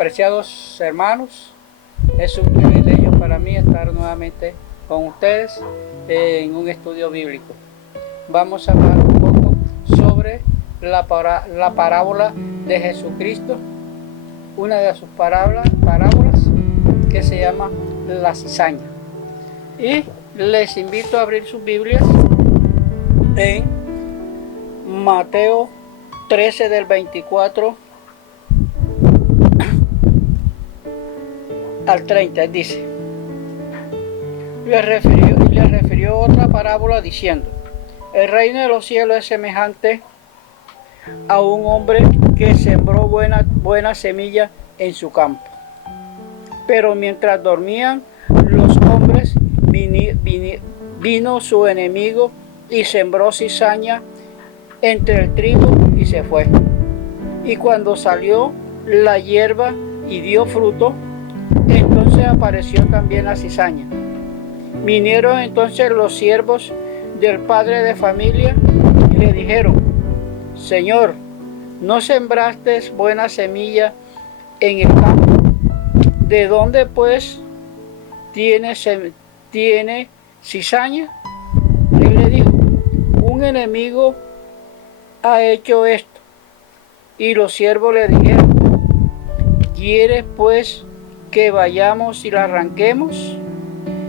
Apreciados hermanos, es un privilegio para mí estar nuevamente con ustedes en un estudio bíblico. Vamos a hablar un poco sobre la parábola de Jesucristo, una de sus parábolas que se llama la cizaña. Y les invito a abrir sus Biblias en Mateo 13 del 24 al 30, dice: le refirió otra parábola diciendo: el reino de los cielos es semejante a un hombre que sembró buena semilla en su campo. Pero mientras dormían los hombres, vino su enemigo y sembró cizaña entre el trigo y se fue. Y cuando salió la hierba y dio fruto, entonces apareció también la cizaña. Vinieron entonces los siervos del padre de familia y le dijeron: Señor, ¿no sembraste buena semilla en el campo? ¿De dónde pues tiene cizaña? Él le dijo: un enemigo ha hecho esto. Y los siervos le dijeron: ¿quieres pues que vayamos y la arranquemos?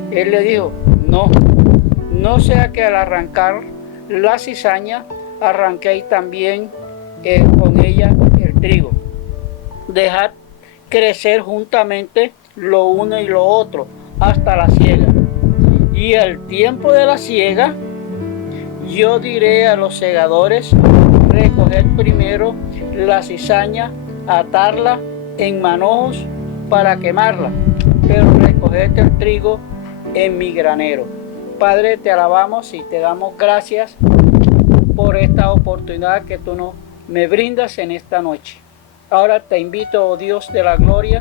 Él le dijo: no sea que al arrancar la cizaña arranquéis también con ella el trigo. Dejad crecer juntamente lo uno y lo otro hasta la siega. Y al tiempo de la siega, yo diré a los segadores: recoged primero la cizaña, atarla en manojos para quemarla, pero recoged el trigo en mi granero. Padre, te alabamos y te damos gracias por esta oportunidad que tú me brindas en esta noche. Ahora te invito, oh Dios de la gloria,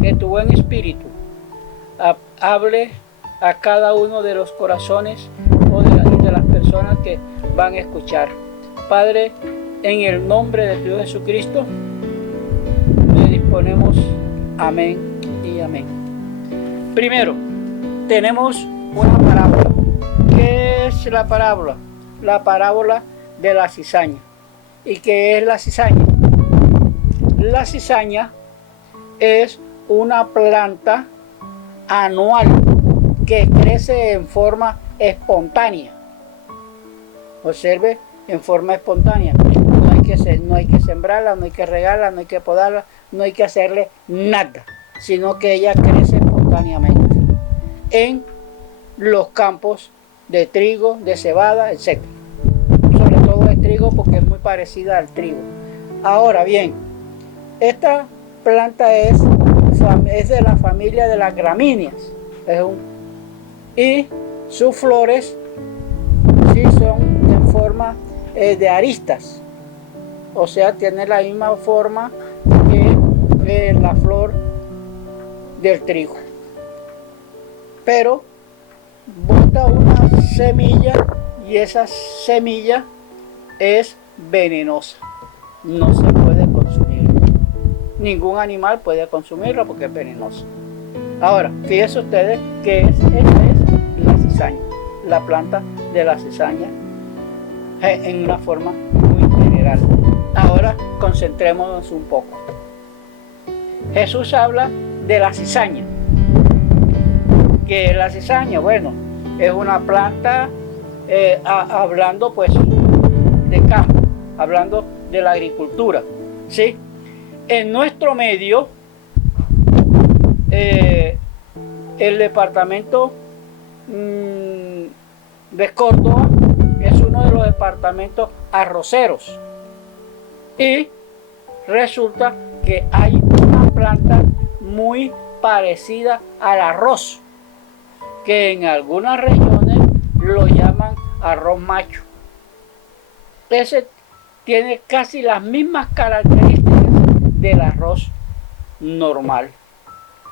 que tu buen espíritu hable a cada uno de los corazones de las personas que van a escuchar. Padre, en el nombre de Dios Jesucristo, le disponemos. Amén y amén. Primero, tenemos una parábola. ¿Qué es la parábola? La parábola de la cizaña. ¿Y qué es la cizaña? La cizaña es una planta anual que crece en forma espontánea. Observe, en forma espontánea. No hay que sembrarla, no hay que regarla, no hay que podarla, no hay que hacerle nada, sino que ella crece espontáneamente en los campos de trigo, de cebada, etc. Sobre todo de trigo, porque es muy parecida al trigo. Ahora bien, esta planta es de la familia de las gramíneas, y sus flores sí son en forma de aristas, o sea, tiene la misma forma que la flor del trigo, pero bota una semilla y esa semilla es venenosa, no se puede consumir, ningún animal puede consumirla porque es venenosa. Ahora, fíjense ustedes que esta es la cizaña, la planta de la cizaña en una forma muy general. Ahora concentrémonos un poco. Jesús habla de la cizaña. ¿Qué es la cizaña? Bueno, es una planta, hablando pues de campo, hablando de la agricultura, ¿sí? En nuestro medio, el departamento de Córdoba es uno de los departamentos arroceros, y resulta que hay una planta muy parecida al arroz, que en algunas regiones lo llaman arroz macho. Ese tiene casi las mismas características del arroz normal.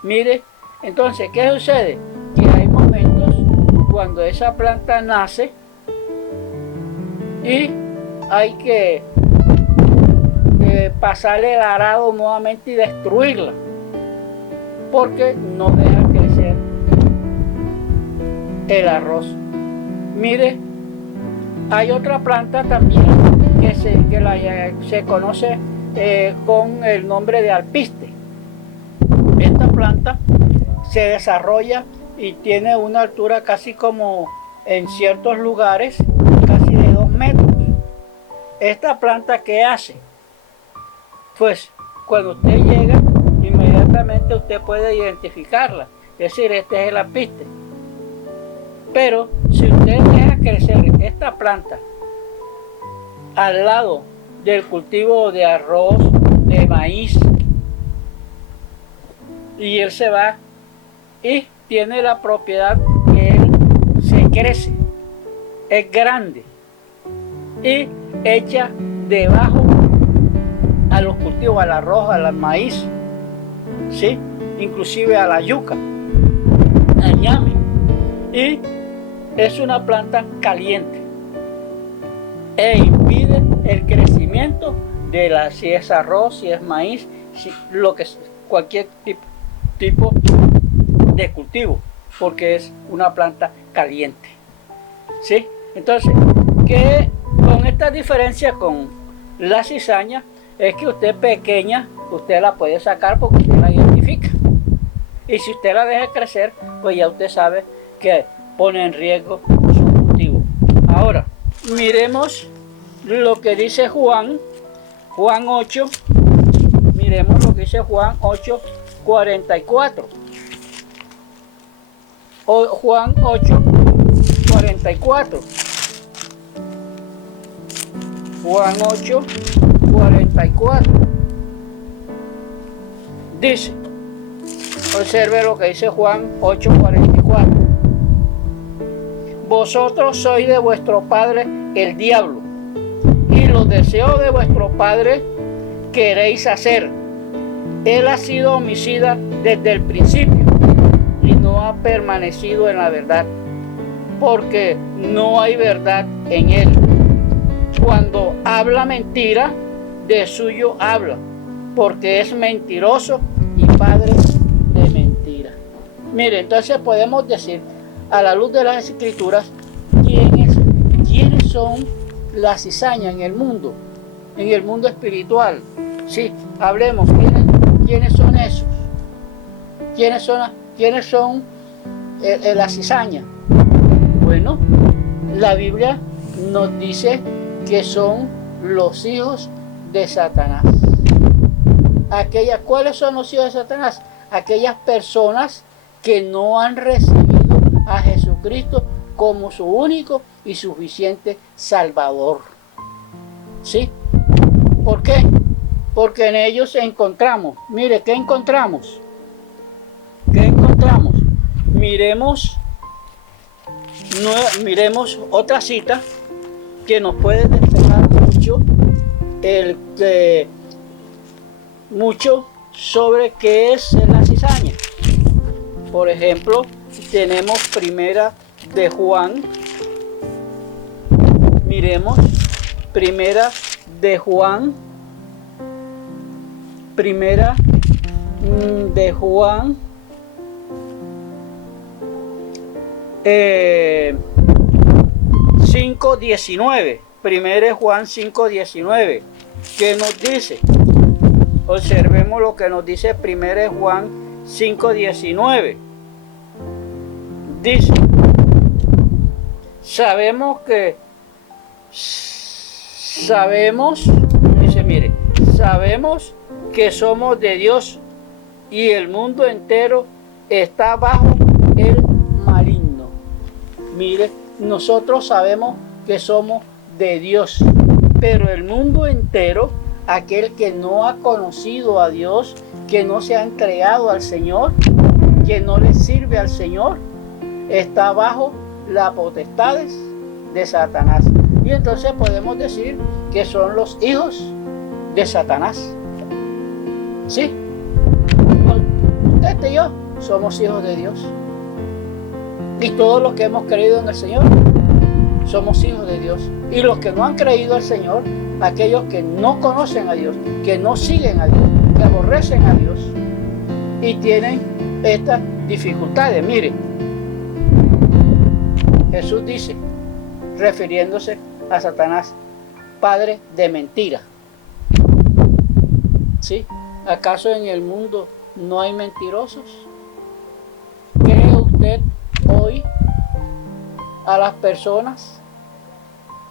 Mire, entonces, ¿qué sucede? Que hay momentos cuando esa planta nace y hay que pasarle el arado nuevamente y destruirla. porque no deja crecer el arroz. Mire, hay otra planta también que se conoce con el nombre de alpiste. Esta planta se desarrolla y tiene una altura casi como en ciertos lugares, casi de 2 metros. Esta planta, ¿qué hace? Pues cuando usted llega, inmediatamente usted puede identificarla. Es decir, este es el alpiste. Pero si usted deja crecer esta planta al lado del cultivo de arroz, de maíz, y él se va y tiene la propiedad que él se crece, es grande y echa debajo a los cultivos, al arroz, al maíz, ¿sí? Inclusive a la yuca, al ñame, y es una planta caliente e impide el crecimiento de si es arroz, si es maíz, cualquier tipo de cultivo, porque es una planta caliente, ¿sí? Entonces, que con esta diferencia con la cizaña es que usted pequeña, usted la puede sacar porque usted la identifica, y si usted la deja crecer, pues ya usted sabe que pone en riesgo su cultivo. Ahora, miremos lo que dice Juan 8, miremos lo que dice Juan 8, 44. Juan 8, 44. Juan 8, 44. Dice, observe lo que dice Juan 8, 44. Vosotros sois de vuestro padre el diablo, y los deseos de vuestro padre queréis hacer. Él ha sido homicida desde el principio y no ha permanecido en la verdad, porque no hay verdad en él. Cuando habla mentira, de suyo habla, porque es mentiroso y padre de mentira. Mire, entonces podemos decir, a la luz de las escrituras, quiénes son las cizañas en el mundo espiritual. Sí, hablemos, ¿quiénes son esos? ¿Quiénes son las cizañas? Bueno, la Biblia nos dice que son los hijos de Satanás. ¿Cuáles son los hijos de Satanás? Aquellas personas que no han recibido a Jesucristo como su único y suficiente Salvador. ¿Sí? ¿Por qué? Porque en ellos encontramos, mire, ¿qué encontramos? ¿Qué encontramos? Miremos otra cita que nos puede despejar mucho sobre qué es la cizaña. Por ejemplo, tenemos primera de Juan. Miremos primera de Juan 5:19. Primera de Juan 5:19. ¿Qué nos dice? Observemos lo que nos dice primera de Juan 5:19. Dice, sabemos que somos de Dios y el mundo entero está bajo el maligno. Mire, nosotros sabemos que somos de Dios, pero el mundo entero, aquel que no ha conocido a Dios, que no se ha entregado al Señor, que no le sirve al Señor, está bajo las potestades de Satanás. Y entonces podemos decir que son los hijos de Satanás. ¿Sí? Usted y yo somos hijos de Dios. Y todos los que hemos creído en el Señor somos hijos de Dios. Y los que no han creído al Señor, aquellos que no conocen a Dios, que no siguen a Dios, que aborrecen a Dios y tienen estas dificultades. Mire, Jesús dice, refiriéndose a Satanás, padre de mentira. ¿Sí? ¿Acaso en el mundo no hay mentirosos? ¿Cree usted hoy a las personas?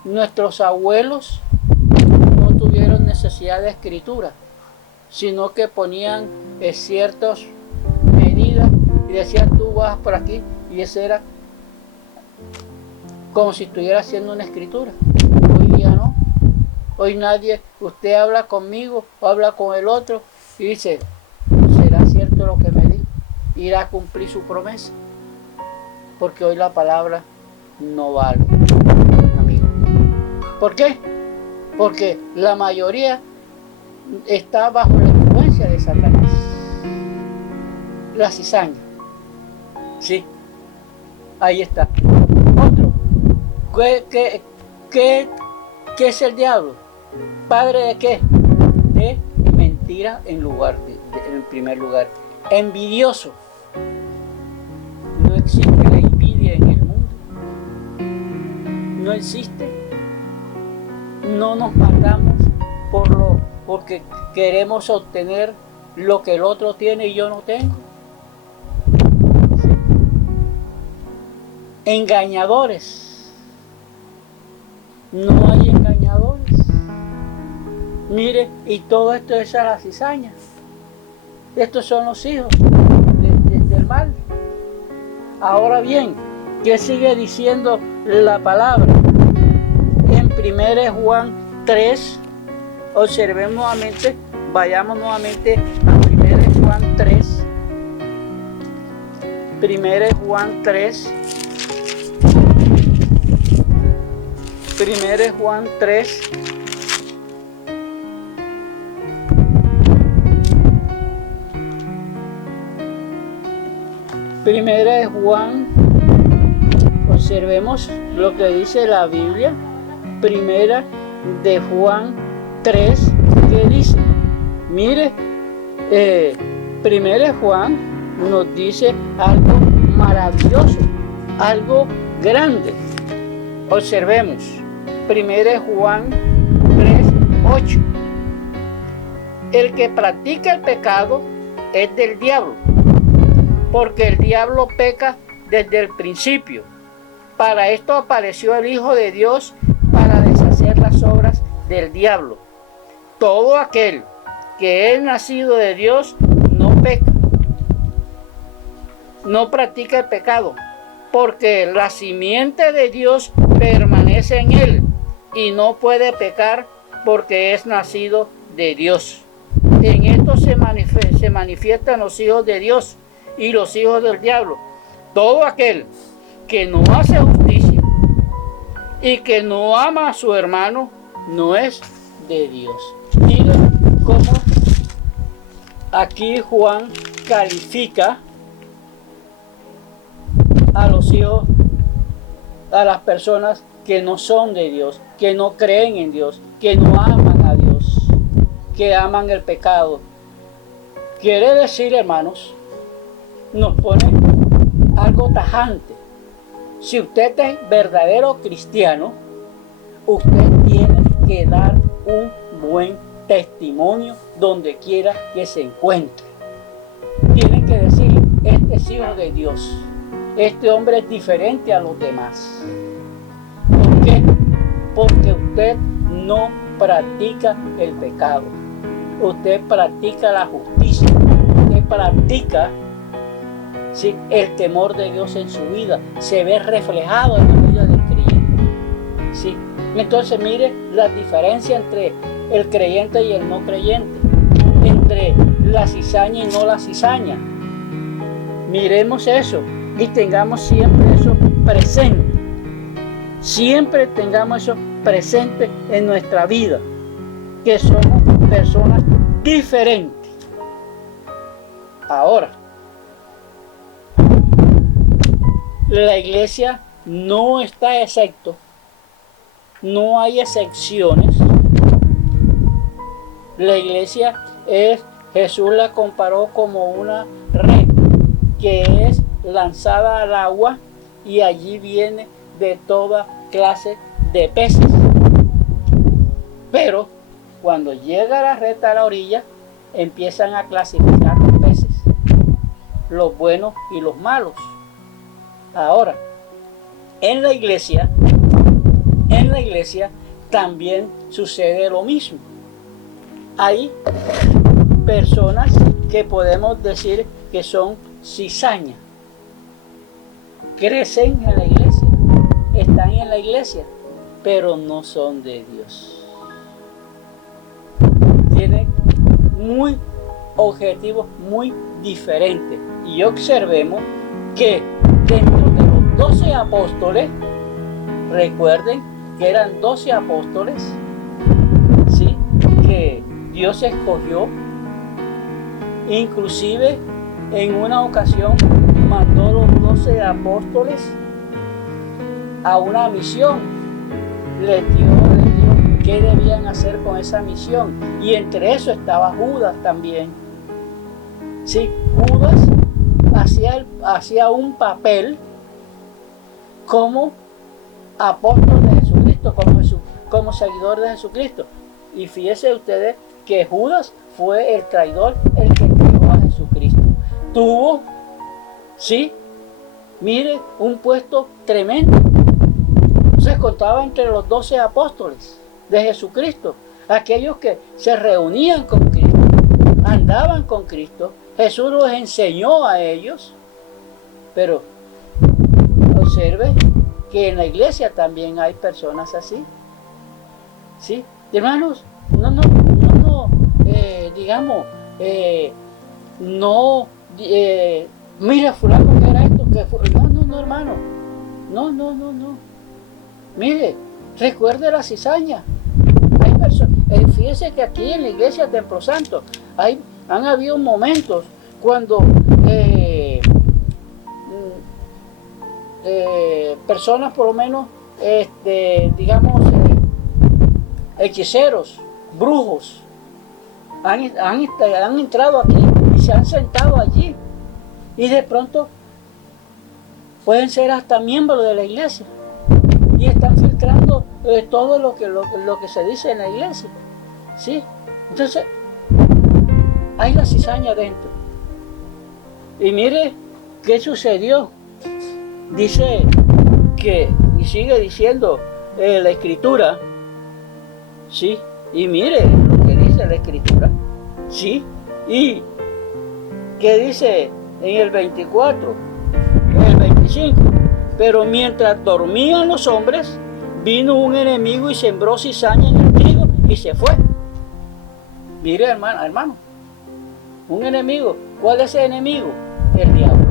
Nuestros abuelos no tuvieron necesidad de escritura, sino que ponían ciertas medidas y decían tú vas por aquí, y eso era como si estuviera haciendo una escritura. Hoy día no. Hoy nadie, usted habla conmigo o habla con el otro y dice, ¿será cierto lo que me dijo? ¿Irá a cumplir su promesa? Porque hoy la palabra no vale, amigo. ¿Por qué? Porque la mayoría está bajo la influencia de Satanás. La cizaña. Sí, ahí está. Otro. ¿Qué es el diablo? ¿Padre de qué? De mentira en primer lugar. Envidioso. No existe la envidia en el mundo. No existe. No nos matamos porque queremos obtener lo que el otro tiene y yo no tengo. ¿Sí? Engañadores. No hay engañadores. Mire, y todo esto es a la cizaña. Estos son los hijos del mal. Ahora bien, ¿qué sigue diciendo la palabra? En 1 Juan 3, observemos nuevamente, vayamos nuevamente a 1 Juan 3. 1 Juan 3. 1 Juan 3. Primera de Juan, observemos lo que dice la Biblia. Primera de Juan 3, ¿qué dice? Mire, Primera de Juan nos dice algo maravilloso, algo grande. Observemos, Primera de Juan 3, 8. El que practica el pecado es del diablo, porque el diablo peca desde el principio. Para esto apareció el Hijo de Dios, para deshacer las obras del diablo. Todo aquel que es nacido de Dios no peca, no practica el pecado, porque la simiente de Dios permanece en él y no puede pecar porque es nacido de Dios. En esto se manifiestan los hijos de Dios y los hijos del diablo. Todo aquel que no hace justicia y que no ama a su hermano no es de Dios. Miren cómo aquí Juan califica a los hijos, a las personas que no son de Dios, que no creen en Dios, que no aman a Dios, que aman el pecado. Quiere decir, hermanos, nos pone algo tajante. Si usted es verdadero cristiano, usted tiene que dar un buen testimonio donde quiera que se encuentre. Tienen que decir, este es hijo de Dios. Este hombre es diferente a los demás. ¿Por qué? Porque usted no practica el pecado. Usted practica la justicia. Usted practica el temor de Dios en su vida. Se ve reflejado en la vida del creyente. ¿Sí? Entonces mire la diferencia entre el creyente y el no creyente. Entre la cizaña y no la cizaña. Miremos eso y tengamos siempre eso presente. Siempre tengamos eso presente en nuestra vida, que somos personas diferentes. Ahora, la iglesia no está excepto, no hay excepciones. La iglesia Jesús la comparó como una red que es lanzada al agua y allí viene de toda clase de peces. Pero cuando llega la red a la orilla, empiezan a clasificar los peces, los buenos y los malos. Ahora, en la iglesia también sucede lo mismo. Hay personas que podemos decir que son cizaña. Crecen en la iglesia, están en la iglesia, pero no son de Dios. Tienen objetivos muy diferentes. Y observemos que dentro de los 12 apóstoles, recuerden que eran 12 apóstoles, ¿sí?, que Dios escogió. Inclusive en una ocasión mandó los 12 apóstoles a una misión. Les dijo qué debían hacer con esa misión. Y entre eso estaba Judas también. Sí, Judas hacía un papel como apóstol de Jesucristo, como seguidor de Jesucristo. Y fíjense ustedes que Judas fue el traidor, el que entregó a Jesucristo. Tuvo, sí, mire, un puesto tremendo. Se contaba entre los 12 apóstoles de Jesucristo, aquellos que se reunían con Cristo, andaban con Cristo. Jesús los enseñó a ellos. Pero observe que en la iglesia también hay personas así. ¿Sí? Hermanos, mira fulano que era esto, no, hermano. No. Mire, recuerde la cizaña. Hay personas, fíjese que aquí en la iglesia Templo Santo han habido momentos cuando personas, por lo menos, hechiceros, brujos, han entrado aquí y se han sentado allí, y de pronto pueden ser hasta miembros de la iglesia y están filtrando todo lo que se dice en la iglesia, ¿sí? Entonces hay la cizaña dentro. Y mire qué sucedió. Dice que, y sigue diciendo la escritura, ¿sí? Y mire lo que dice la escritura, ¿sí? Y que dice en el 24, en el 25, pero mientras dormían los hombres, vino un enemigo y sembró cizaña en el trigo y se fue. Mire, hermano, un enemigo. ¿Cuál es ese enemigo? El diablo.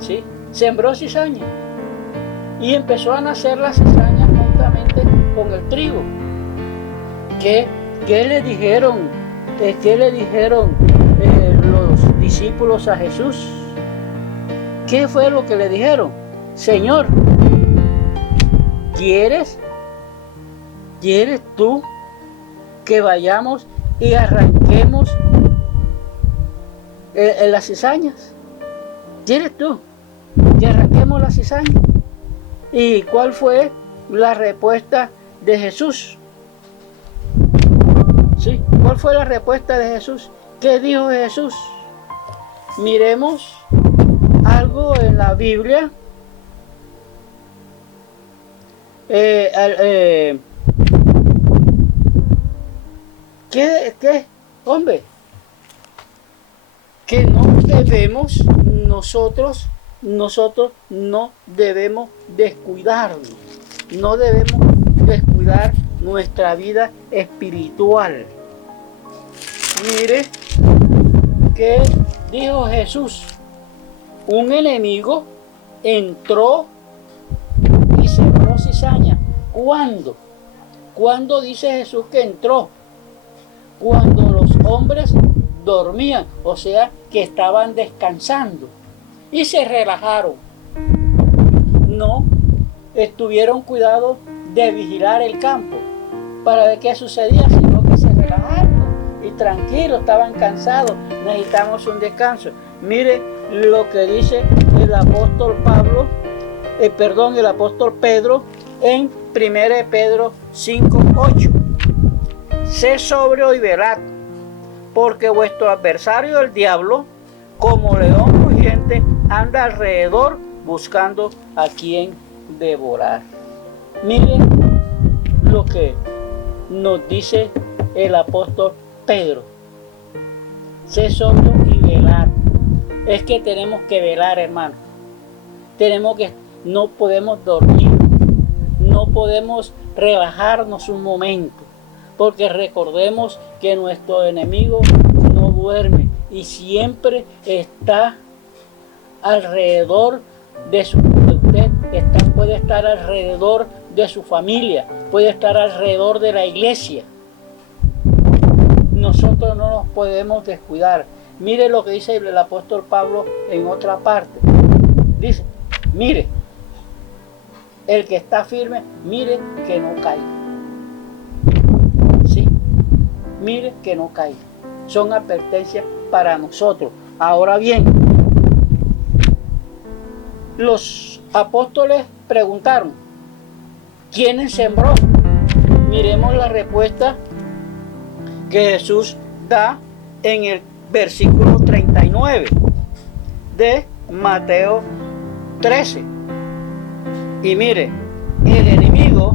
¿Sí? Sembró cizaña y empezó a nacer la cizaña juntamente con el trigo. ¿Qué le dijeron? ¿Qué le dijeron los discípulos a Jesús? ¿Qué fue lo que le dijeron? Señor, ¿quieres tú que vayamos y arranquemos las cizañas? ¿Quieres tú que arranquemos las cizañas? ¿Y cuál fue la respuesta de Jesús? ¿Sí? ¿Cuál fue la respuesta de Jesús? ¿Qué dijo Jesús? Miremos algo en la Biblia. Hombre, que no debemos nosotros no debemos descuidarnos, no debemos descuidar nuestra vida espiritual. Mire que dijo Jesús: un enemigo entró y sembró cizaña. ¿Cuándo? ¿Cuándo dice Jesús que entró? Cuando los hombres dormían, o sea, que estaban descansando y se relajaron. No estuvieron cuidado de vigilar el campo para ver qué sucedía, sino que se relajaron y tranquilos, estaban cansados, necesitamos un descanso. Mire lo que dice el apóstol el apóstol Pedro en 1 Pedro 5:8. Sé sobrio y velad, porque vuestro adversario el diablo, como león rugiente, anda alrededor buscando a quien devorar. Miren lo que nos dice el apóstol Pedro. Sé sobrio y velar. Es que tenemos que velar, hermano. No podemos dormir, no podemos relajarnos un momento, porque recordemos que nuestro enemigo no duerme y siempre está alrededor de usted, puede estar alrededor de su familia, puede estar alrededor de la iglesia. Nosotros no nos podemos descuidar. Mire lo que dice el apóstol Pablo en otra parte. Dice, mire, el que está firme, mire que no caiga. ¿Sí? Mire que no caiga. Son advertencias para nosotros. Ahora bien, los apóstoles preguntaron, ¿quién sembró? Miremos la respuesta que Jesús da en el versículo 39 de Mateo 13. Y mire, el enemigo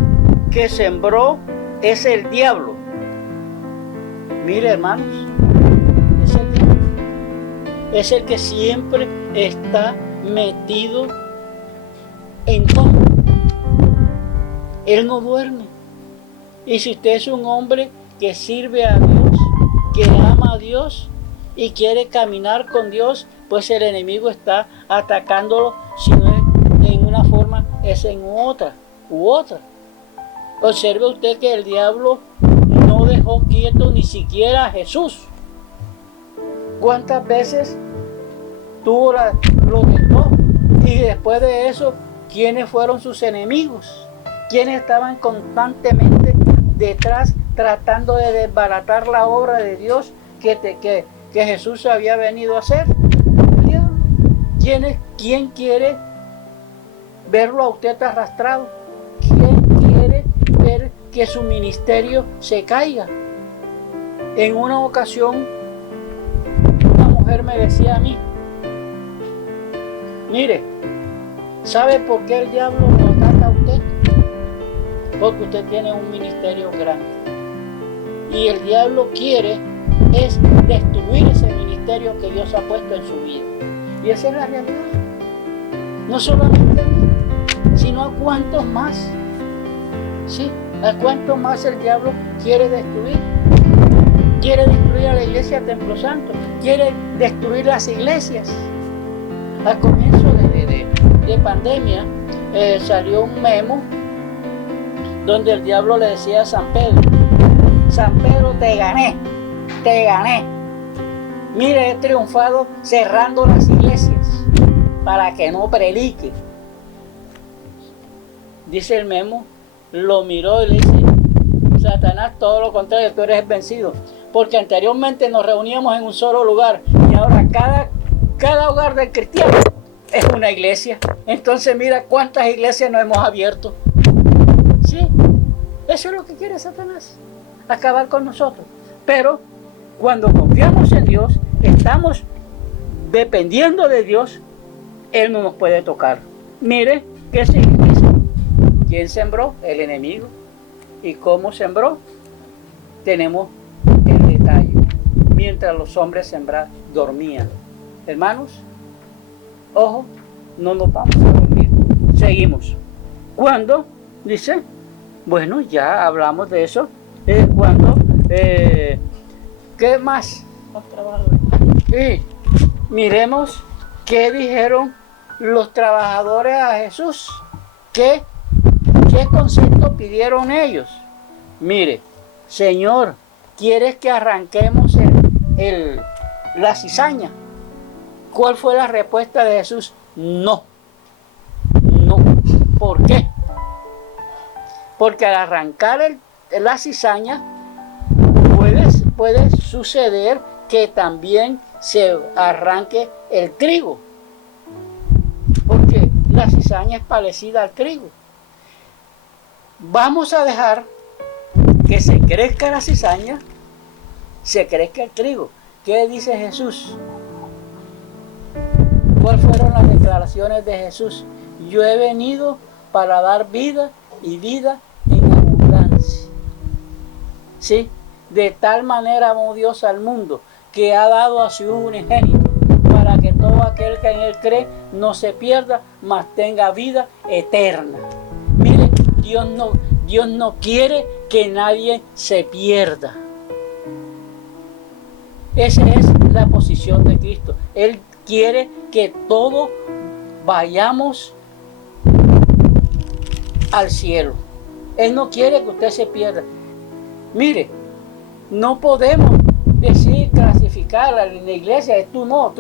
que sembró es el diablo. Mire, hermanos, es el diablo. Es el que siempre está metido en todo. Él no duerme. Y si usted es un hombre que sirve a Dios, que ama a Dios y quiere caminar con Dios, pues el enemigo está atacándolo, si no es en una forma, es en otra u otra. Observe usted que el diablo no dejó quieto ni siquiera a Jesús. ¿Cuántas veces lo tentó? Y después de eso, ¿quiénes fueron sus enemigos? ¿Quiénes estaban constantemente detrás tratando de desbaratar la obra de Dios que Jesús había venido a hacer? El diablo. ¿Quién quiere verlo a usted arrastrado? ¿Quién quiere ver que su ministerio se caiga? En una ocasión, una mujer me decía a mí, mire, ¿sabe por qué el diablo lo ataca a usted? Porque usted tiene un ministerio grande. Y el diablo quiere es destruir ese ministerio que Dios ha puesto en su vida. Y esa es la realidad. No solamente a mí, sino a cuántos más. ¿Sí? ¿A cuántos más el diablo quiere destruir? Quiere destruir a la iglesia Templo Santo. Quiere destruir las iglesias. Al comienzo de pandemia salió un memo donde el diablo le decía a San Pedro, te gané. Mire, he triunfado cerrando las iglesias para que no predique. Dice el memo, lo miró y le dice, Satanás, todo lo contrario, tú eres vencido. Porque anteriormente nos reuníamos en un solo lugar y ahora cada hogar del cristiano es una iglesia. Entonces mira cuántas iglesias nos hemos abierto. ¿Sí? Eso es lo que quiere Satanás, acabar con nosotros. Pero cuando confiamos en Dios, estamos dependiendo de Dios, Él no nos puede tocar. Mire qué significa. ¿Quién sembró? El enemigo. ¿Y cómo sembró? Tenemos el detalle. Mientras los hombres sembraban, dormían. Hermanos, ojo, no nos vamos a dormir. Seguimos. ¿Cuándo? Dice, bueno, ya hablamos de eso. ¿Cuándo? ¿Qué más? Los trabajadores. Y miremos qué dijeron los trabajadores a Jesús. ¿Qué concepto pidieron ellos? Mire, Señor, ¿quieres que arranquemos la cizaña? ¿Cuál fue la respuesta de Jesús? No. ¿Por qué? Porque al arrancar la cizaña puede suceder que también se arranque el trigo, porque la cizaña es parecida al trigo. Vamos a dejar que se crezca la cizaña, se crezca el trigo. ¿Qué dice Jesús? ¿Cuáles fueron las declaraciones de Jesús? Yo he venido para dar vida y vida en abundancia. ¿Sí? De tal manera amó Dios al mundo que ha dado a su unigénito para que todo aquel que en él cree no se pierda, mas tenga vida eterna. Mire, Dios no quiere que nadie se pierda. Esa es la posición de Cristo. Él quiere que todos vayamos al cielo. Él no quiere que usted se pierda. Mire, no podemos decir, clasificar en la iglesia, tú no.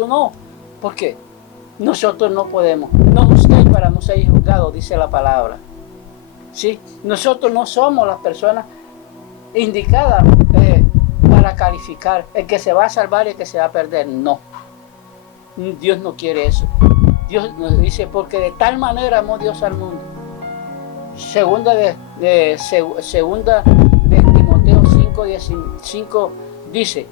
¿Por qué? Nosotros no podemos. No juzguéis para no ser juzgados, dice la palabra. ¿Sí? Nosotros no somos las personas indicadas para calificar el que se va a salvar y el que se va a perder. No. Dios no quiere eso. Dios nos dice, porque de tal manera amó Dios al mundo. Segunda de Timoteo 5:5 dice,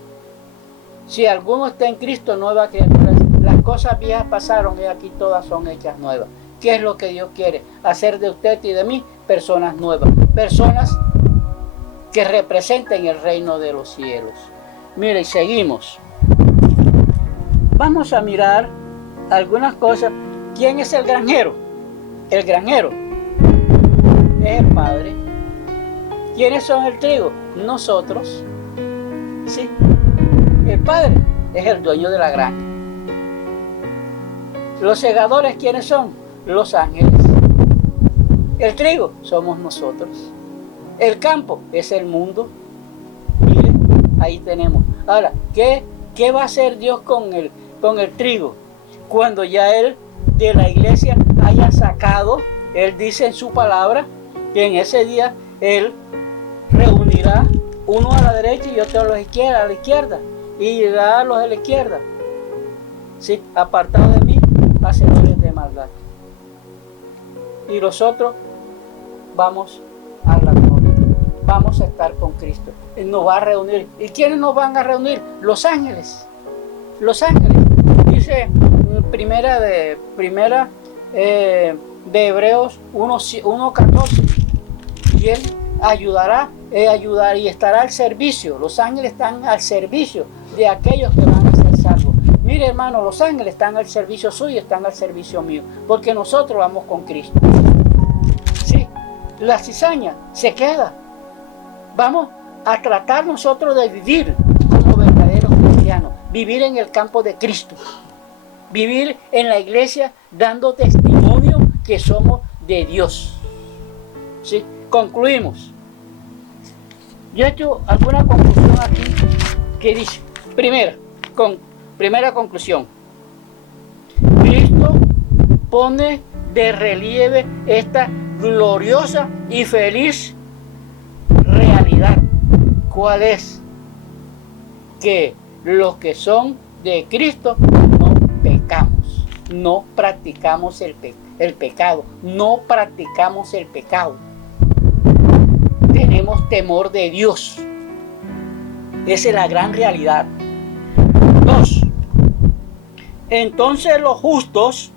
si alguno está en Cristo, nueva criatura, las cosas viejas pasaron y aquí todas son hechas nuevas. ¿Qué es lo que Dios quiere? Hacer de usted y de mí personas nuevas, personas que representen el reino de los cielos. Mire, y seguimos. Vamos a mirar algunas cosas. ¿Quién es el granjero? El granjero es el Padre. ¿Quiénes son el trigo? Nosotros. Sí. El Padre es el dueño de la granja. Los segadores, ¿quiénes son? Los ángeles. El trigo somos nosotros. El campo es el mundo. Mire, ahí tenemos. Ahora, ¿qué va a hacer Dios con el trigo? Cuando ya Él de la iglesia haya sacado, Él dice en su palabra que en ese día Él reunirá uno a la derecha y otro a la izquierda, y dirá a los de la izquierda, sí, apartados de mí, hacedores de maldad. Y nosotros vamos a la gloria, vamos a estar con Cristo. Él nos va a reunir. ¿Y quiénes nos van a reunir? Los ángeles. Los ángeles. Dice primera de Hebreos 1:14. Y Él ayudará y estará al servicio. Los ángeles están al servicio de aquellos que van a ser salvos. Mire, hermano, los ángeles están al servicio suyo, están al servicio mío, porque nosotros vamos con Cristo. Sí, la cizaña se queda. Vamos a tratar nosotros de vivir como verdaderos cristianos, vivir en el campo de Cristo, vivir en la iglesia dando testimonio que somos de Dios. ¿Sí? Concluimos. Yo he hecho alguna conclusión aquí que dice, primera conclusión, Cristo pone de relieve esta gloriosa y feliz realidad. ¿Cuál es? Que los que son de Cristo no pecamos, no practicamos el pecado, no practicamos el pecado. Tenemos temor de Dios. Esa es la gran realidad. 2. Entonces los justos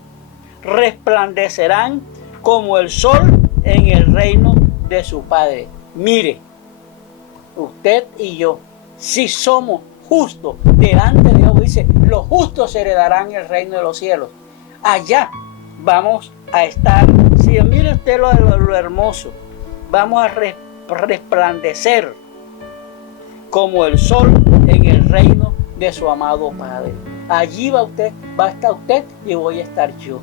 resplandecerán como el sol en el reino de su Padre. Mire, usted y yo, si somos justos delante de Dios, dice, los justos heredarán el reino de los cielos. Allá vamos a estar. Si mire usted lo hermoso, vamos a resplandecer como el sol en el reino de su amado Padre. Allí va a estar usted y voy a estar yo.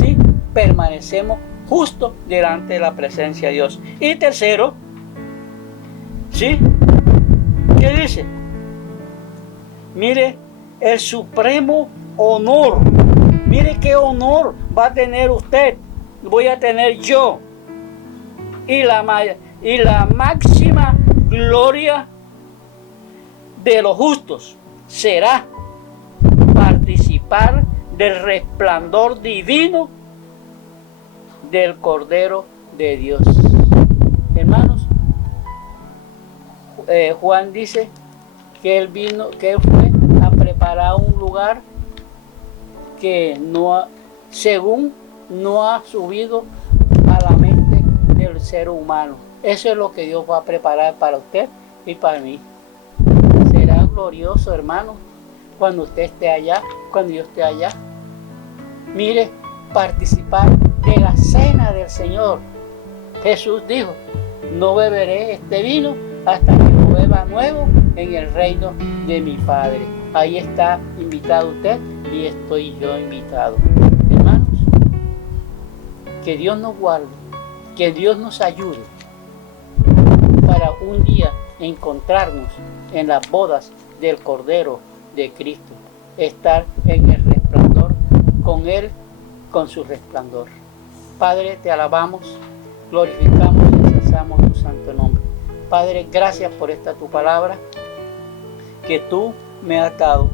¿Sí? Permanecemos justos delante de la presencia de Dios. Y tercero, ¿sí? ¿Qué dice? Mire, el supremo honor. Mire qué honor va a tener usted, voy a tener yo. Y la máxima gloria de los justos será participar del resplandor divino del Cordero de Dios. Hermanos, Juan dice que él fue a preparar un lugar que según no ha subido a la mente del ser humano. Eso es lo que Dios va a preparar para usted y para mí. Será glorioso, hermano, cuando usted esté allá, cuando yo esté allá. Mire, participar de la cena del Señor. Jesús dijo, no beberé este vino hasta que lo beba nuevo en el reino de mi Padre. Ahí está invitado usted y estoy yo invitado. Hermanos, que Dios nos guarde, que Dios nos ayude para un día encontrarnos en las bodas del Cordero de Cristo, estar en el resplandor con Él, con su resplandor. Padre, te alabamos, glorificamos y ensalzamos tu santo nombre. Padre, gracias por esta tu palabra que tú me has dado.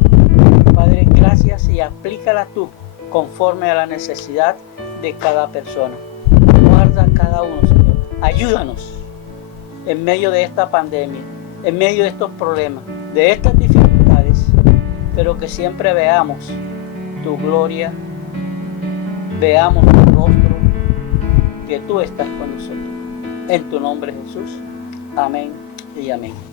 Padre, gracias y aplícala tú conforme a la necesidad de cada persona. Guarda a cada uno, Señor. Ayúdanos en medio de esta pandemia, en medio de estos problemas, de estas dificultades, pero que siempre veamos tu gloria, veamos tu rostro, que tú estás con nosotros. En tu nombre, Jesús. Amén y amén.